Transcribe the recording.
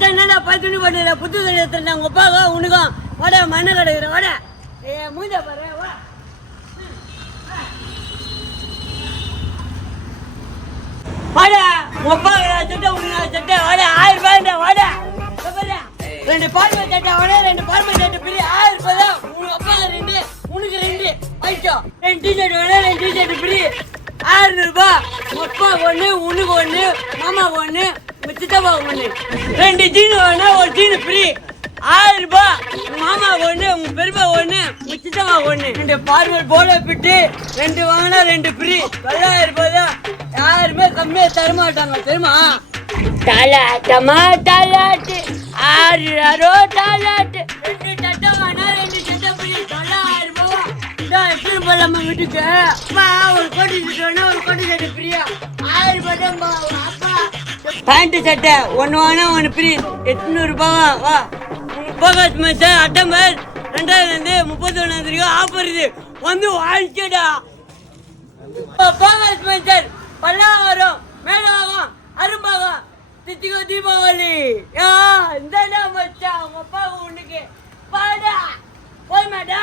மச்சான் என்னடா துணி போட்டு புது துணி எடுத்துட்டேன் உங்க அப்பாவா உனக்கும் வாடா மண்ணை கிடைக்கிற வாடா மூஞ்ச பாரு வா வாடா உங்க அப்பா சட்டை உனக்கு சட்டை வாடா 1000 ரூபாய்டா வாடா ரெண்டு பார்மை சட்டை வாடா ரெண்டு பார்மை சட்டை பெரிய 1000 ரூபாய் தான் உங்க அப்பா 2 உனக்கு 2 ஆயிட்டோ 2 டிஷர்ட் வேணா 2 டிஷர்ட் ஃப்ரீ 600 ரூபாய் உங்க அப்பா ஒண்ணு உனக்கு ஒண்ணு மாமா ஒண்ணு உங்க சித்தப்பா ஒண்ணு 2 ஜீனு வேணா ஒரு ஜீனு ஃப்ரீ 1000 ரூபாய் மாமா ஒண்ணு உங்க பெரியப்பா ஒண்ணு உங்க சித்தப்பா ஒண்ணு 2 பார்மல் போல பிட்டு 2 வாங்கினா 2 ஃப்ரீ 9,000 ரூபாய் தான் யாருமே கம்மியா தரமாட்டாங்க தெரியுமா தாலாட்டமா தாலாட்டு ஆறு தாலாட்டு 2 சட்டை வாங்கினா 2 சட்டை ஃப்ரீ 9,000 ரூபாய் இதான் எப்படி போலாமா வீட்டுக்கு அப்பா ஒரு கோட்டி சட்டை வேணா ஒரு கோட்டி சட்டை ஃப்ரீயா 1000 ரூபாய் தான் அப்பா பேண்ட் சட்டை ஒன்று வாங்கினா ஒன்று ஃப்ரீ 800 ரூபாவா வா போகாஸ் மாதம் அக்டோபர் 2000 31 வரைக்கும் ஆஃபர் இது வந்து வாழ்க்கைடா போகாஸ் மாதம் பல்லாவரம் மேலாகம் அரும்பாகம் தித்திகோ தீபாவளி இந்தடா மச்சான் உங்க அப்பா உனக்கு பாடா போய் மாட்டா